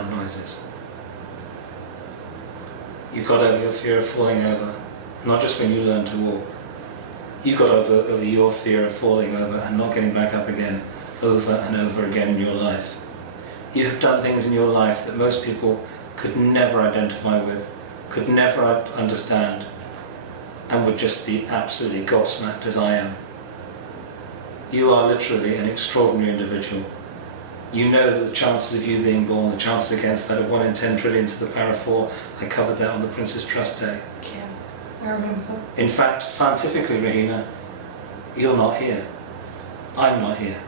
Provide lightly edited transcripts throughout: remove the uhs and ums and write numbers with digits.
loud noises. You got over your fear of falling over, not just when you learned to walk. You got over your fear of falling over and not getting back up again, over and over again in your life. You have done things in your life that most people could never identify with, could never understand, and would just be absolutely gobsmacked as I am. You are literally an extraordinary individual. You know that the chances of you being born, the chances against that of 1 in 10 trillion to the power of 4, I covered that on the Prince's Trust Day. Yeah, I remember. In fact, scientifically, Rahina, you're not here. I'm not here.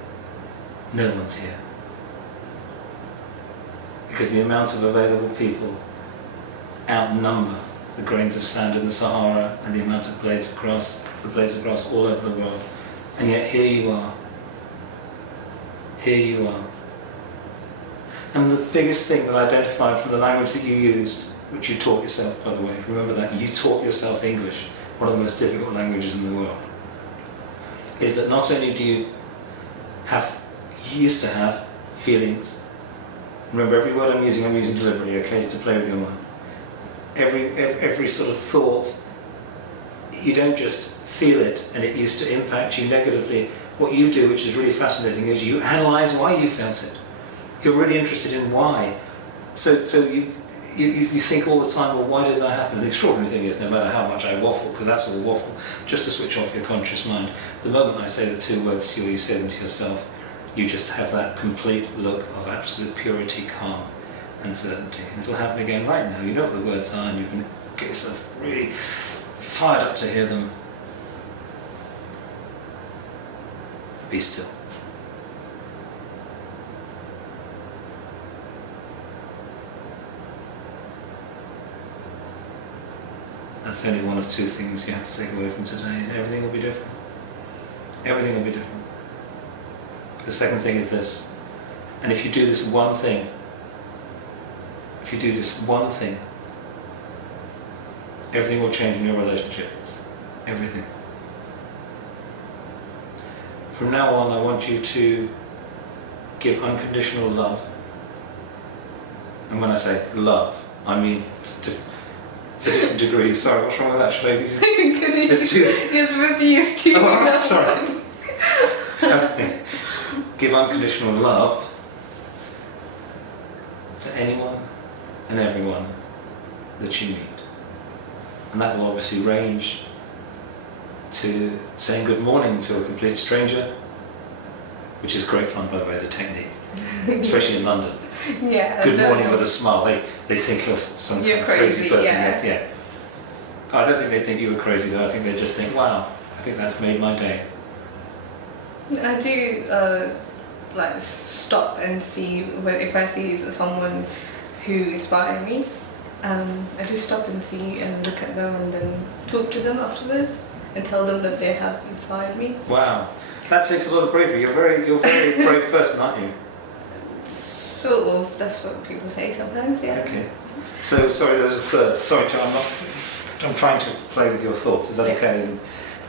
No one's here. Because the amount of available people outnumber the grains of sand in the Sahara and the amount of blades of grass, all over the world. And yet here you are. Here you are. And the biggest thing that I identified from the language that you used, which you taught yourself, by the way, remember that, you taught yourself English, one of the most difficult languages in the world, is that not only do you used to have feelings. Remember, every word I'm using deliberately, okay, it's to play with your mind. Every sort of thought, you don't just feel it and it used to impact you negatively. What you do, which is really fascinating, is you analyse why you felt it. You're really interested in why. So you think all the time, well, why did that happen? The extraordinary thing is, no matter how much I waffle, because that's all waffle, just to switch off your conscious mind, the moment I say the 2 words to you, you say them to yourself, you just have that complete look of absolute purity, calm and certainty. It'll happen again right now. You know what the words are and you can get yourself really fired up to hear them. Be still. That's only one of 2 things you have to take away from today, and everything will be different. Everything will be different. The second thing is this, and if you do this one thing, everything will change in your relationships. Everything. From now on, I want you to give unconditional love. And when I say love, I mean to different degrees. Sorry, what's wrong with that? Should I use it? You're supposed to use 2. Oh, sorry. Give unconditional love to anyone and everyone that you meet. And that will obviously range to saying good morning to a complete stranger, which is great fun, by the way, as a technique, especially in London. Yeah. Good morning with a smile. They think you're some crazy person. Yeah. I don't think they think you were crazy though. I think they just think, wow, I think that's made my day. I do like stop and see if I see someone who inspired me. I just stop and see and look at them and then talk to them afterwards and tell them that they have inspired me. Wow, that takes a lot of bravery. You're a very brave person, aren't you? Sort of. That's what people say sometimes. Yeah. Okay. So sorry, there's a third. Sorry, I'm trying to play with your thoughts. Is that okay? And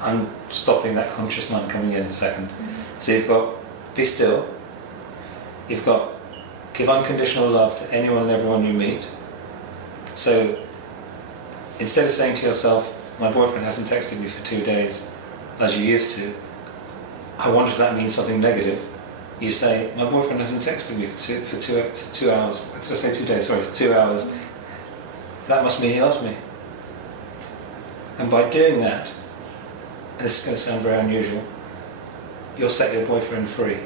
I'm stopping that conscious mind coming in a second. Mm-hmm. So you've got be still. You've got give unconditional love to anyone and everyone you meet. So instead of saying to yourself, my boyfriend hasn't texted me for 2 days as you used to, I wonder if that means something negative. You say, my boyfriend hasn't texted me for 2 hours. Did I say 2 days? Sorry, for 2 hours. That must mean he loves me. And by doing that, and this is going to sound very unusual, you'll set your boyfriend free.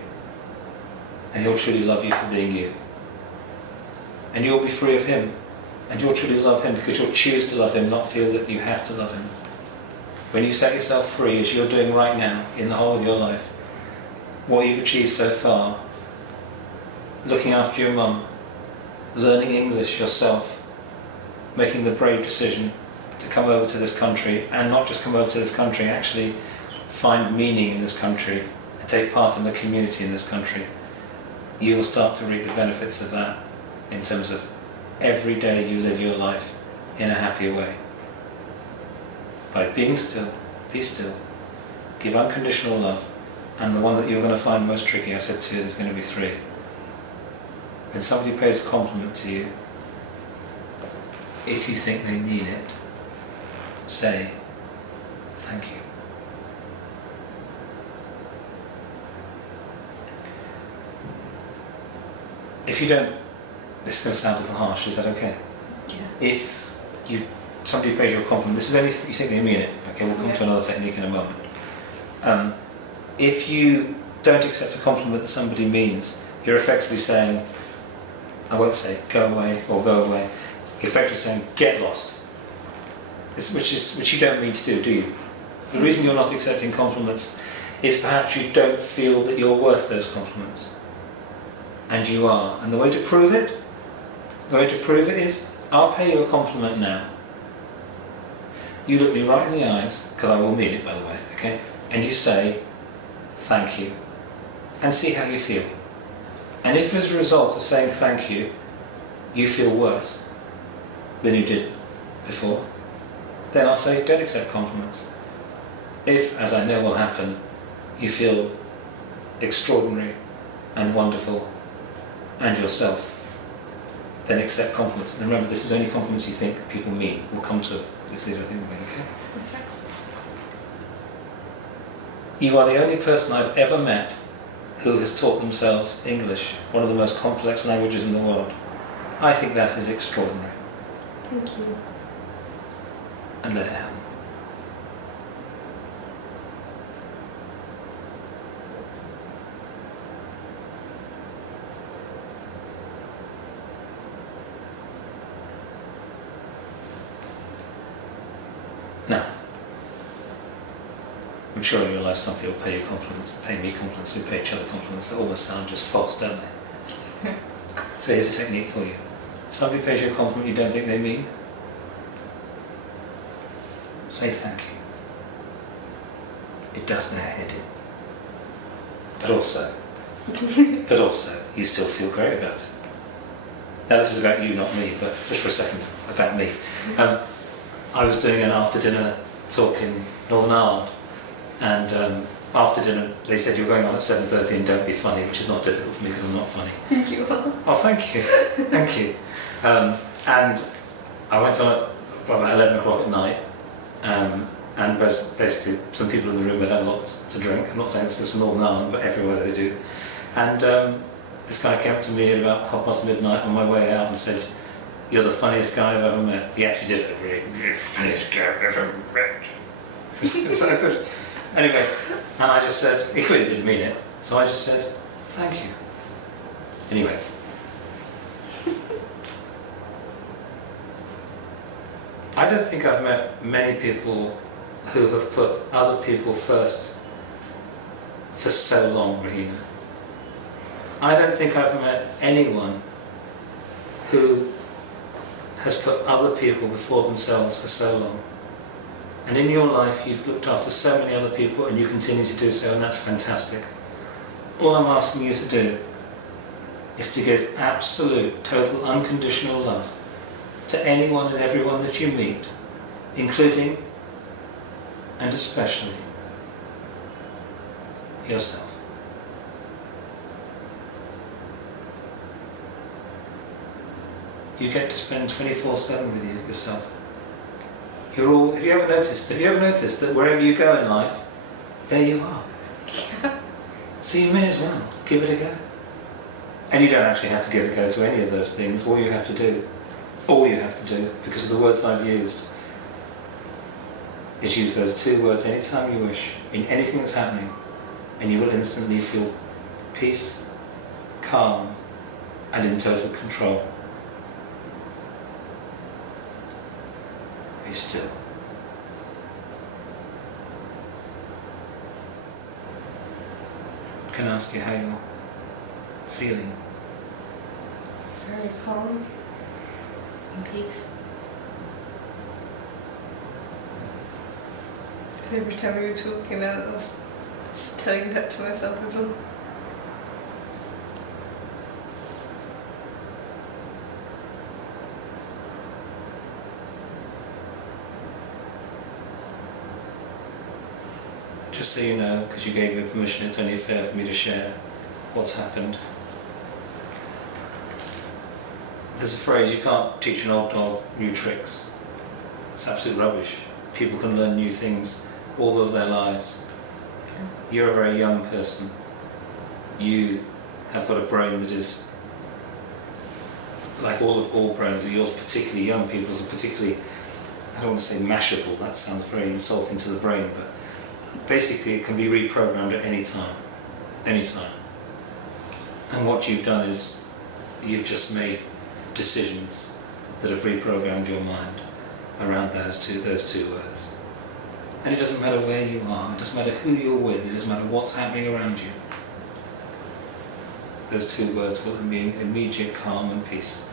And he'll truly love you for being you. And you'll be free of him. And you'll truly love him because you'll choose to love him, not feel that you have to love him. When you set yourself free, as you're doing right now, in the whole of your life, what you've achieved so far, looking after your mum, learning English yourself, making the brave decision to come over to this country, and not just come over to this country, actually find meaning in this country and take part in the community in this country, you will start to reap the benefits of that in terms of every day you live your life in a happier way. By being still, be still, give unconditional love, and the one that you're going to find most tricky, I said 2, there's going to be 3. when somebody pays a compliment to you, if you think they mean it, say thank you. If you don't, this is going to sound a little harsh, is that okay? Yeah. If somebody pays you a compliment, this is only if you think they mean it, okay, we'll come to another technique in a moment. If you don't accept a compliment that somebody means, you're effectively saying, I won't say go away or go away, you're effectively saying get lost. Which you don't mean to do you? The reason you're not accepting compliments is perhaps you don't feel that you're worth those compliments. And you are. And the way to prove it is, I'll pay you a compliment now. You look me right in the eyes, because I will mean it by the way, okay? And you say, thank you. And see how you feel. And if as a result of saying thank you, you feel worse than you did before, then I'll say don't accept compliments. If, as I know will happen, you feel extraordinary and wonderful and yourself, then accept compliments. And remember, this is only compliments you think people mean. We'll come to it if they don't think they mean, okay? You are the only person I've ever met who has taught themselves English, one of the most complex languages in the world. I think that is extraordinary. Thank you. And let it happen. Now, I'm sure in your life some people pay you compliments, pay me compliments, we pay each other compliments that almost sound just false, don't they? So here's a technique for you. If somebody pays you a compliment you don't think they mean, say thank you. It does their head in. But also, you still feel great about it. Now this is about you, not me, but just for a second, about me. I was doing an after-dinner talk in Northern Ireland, and after dinner they said you're going on at 7:30 and don't be funny, which is not difficult for me because I'm not funny. Thank you. Oh, thank you. Thank you. And I went on at about 11 o'clock at night, and basically some people in the room had had lots to drink. I'm not saying this is from Northern Ireland, but everywhere they do. And this guy came up to me at about midnight on my way out and said, "You're the funniest guy I've ever met." He actually did agree. "You're the funniest guy I've ever met." It was so good. Anyway, and I just said, he clearly didn't mean it, so I just said, thank you. Anyway. I don't think I've met many people who have put other people first for so long, Rahina. I don't think I've met anyone who has put other people before themselves for so long. And in your life you've looked after so many other people and you continue to do so, and that's fantastic. All I'm asking you to do is to give absolute, total, unconditional love to anyone and everyone that you meet, including and especially yourself. You get to spend 24/7 with yourself. You're all, have you ever noticed that wherever you go in life, there you are? Yeah. So you may as well give it a go. And you don't actually have to give it a go to any of those things. All you have to do, because of the words I've used, is use those two words anytime you wish, in anything that's happening, and you will instantly feel peace, calm, and in total control. Be still. Can I ask you how you're feeling? Very calm and peace. Every time you were talking, I was just telling that to myself as well. Just so you know, because you gave me permission, it's only fair for me to share what's happened. there's a phrase, you can't teach an old dog new tricks. It's absolute rubbish. People can learn new things all of their lives. You're a very young person. You have got a brain that is, like all brains, but yours particularly young people's are particularly, I don't want to say mashable, that sounds very insulting to the brain, but basically it can be reprogrammed at any time. Any time. And what you've done is you've just made decisions that have reprogrammed your mind around those two words. And it doesn't matter where you are, it doesn't matter who you're with, it doesn't matter what's happening around you. Those two words will mean immediate calm and peace.